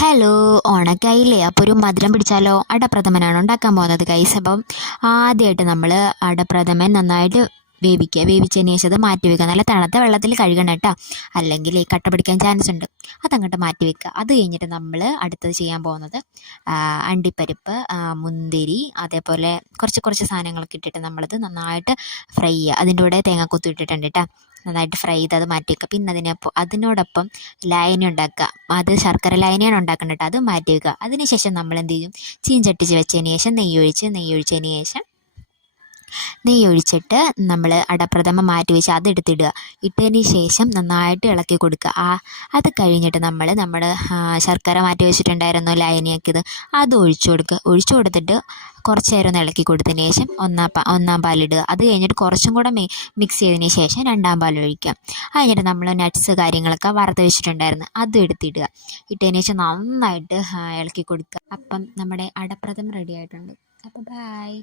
Hello ഓണക്കായില്ലേ അപ്പോൾ ഒരു മധുരം പിടിച്ചാലോ? അടപ്രഥമനാണ് ഉണ്ടാക്കാൻ പോകുന്നത് കൈസ് അപ്പം ആദ്യമായിട്ട് നമ്മൾ അടപ്രഥമൻ നന്നായിട്ട് വേവിക്കുക. വേവിച്ചതിന് ശേഷം അത് മാറ്റി വെക്കുക. നല്ല തണുത്ത വെള്ളത്തിൽ കഴുകണം കേട്ടോ. അല്ലെങ്കിൽ ഈ കട്ട പിടിക്കാൻ ചാൻസ് ഉണ്ട്. അതങ്ങോട്ട് മാറ്റി വെക്കുക. അത് കഴിഞ്ഞിട്ട് നമ്മൾ അടുത്തത് ചെയ്യാൻ പോകുന്നത് അണ്ടിപ്പരിപ്പ് മുന്തിരി അതേപോലെ കുറച്ച് കുറച്ച് സാധനങ്ങളൊക്കെ ഇട്ടിട്ട് നമ്മളത് നന്നായിട്ട് ഫ്രൈ ചെയ്യുക. അതിന്റെ കൂടെ തേങ്ങാക്കൊത്ത് ഇട്ടിട്ടുണ്ട് കേട്ടോ. നന്നായിട്ട് ഫ്രൈ ചെയ്ത് അത് മാറ്റി വയ്ക്കുക പിന്നെ അതിനൊപ്പം അതിനോടൊപ്പം ലായനി ഉണ്ടാക്കുക. അത് ശർക്കര ലായനിയാണ് ഉണ്ടാക്കേണ്ടത് അത് മാറ്റി വെക്കുക. അതിനുശേഷം നമ്മൾ എന്ത് ചെയ്യും? ചീഞ്ചട്ടിച്ച് വെച്ചതിന് ശേഷം നെയ്യ് ഒഴിച്ച് നെയ്യ് ഒഴിച്ചതിന് ശേഷം നെയ്യ് ഒഴിച്ചിട്ട് നമ്മൾ അടപ്രഥമ മാറ്റി വെച്ച് അതെടുത്തിടുക. ഇട്ടതിന് ശേഷം നന്നായിട്ട് ഇളക്കി കൊടുക്കുക. ആ അത് കഴിഞ്ഞിട്ട് നമ്മൾ നമ്മുടെ ശർക്കര മാറ്റി വെച്ചിട്ടുണ്ടായിരുന്നു ലൈനിയാക്കിയത് അത് ഒഴിച്ചു കൊടുക്കുക. ഒഴിച്ചു കൊടുത്തിട്ട് കുറച്ച് നേരം ഒന്ന് ഇളക്കി കൊടുത്തതിന് ശേഷം ഒന്നാം പാ ഒന്നാം പാലിടുക. അത് കഴിഞ്ഞിട്ട് കുറച്ചും കൂടെ മി മിക്സ് ചെയ്തതിന് ശേഷം രണ്ടാം പാൽ ഒഴിക്കുക. അത് കഴിഞ്ഞിട്ട് നമ്മൾ നട്ട്സ് കാര്യങ്ങളൊക്കെ വറുത്ത് വെച്ചിട്ടുണ്ടായിരുന്നു. അത് എടുത്തിടുക. ഇട്ടതിന് ശേഷം നന്നായിട്ട് ഇളക്കി കൊടുക്കുക. അപ്പം നമ്മുടെ അടപ്രഥം റെഡി ആയിട്ടുണ്ട്. അപ്പോൾ ബായ്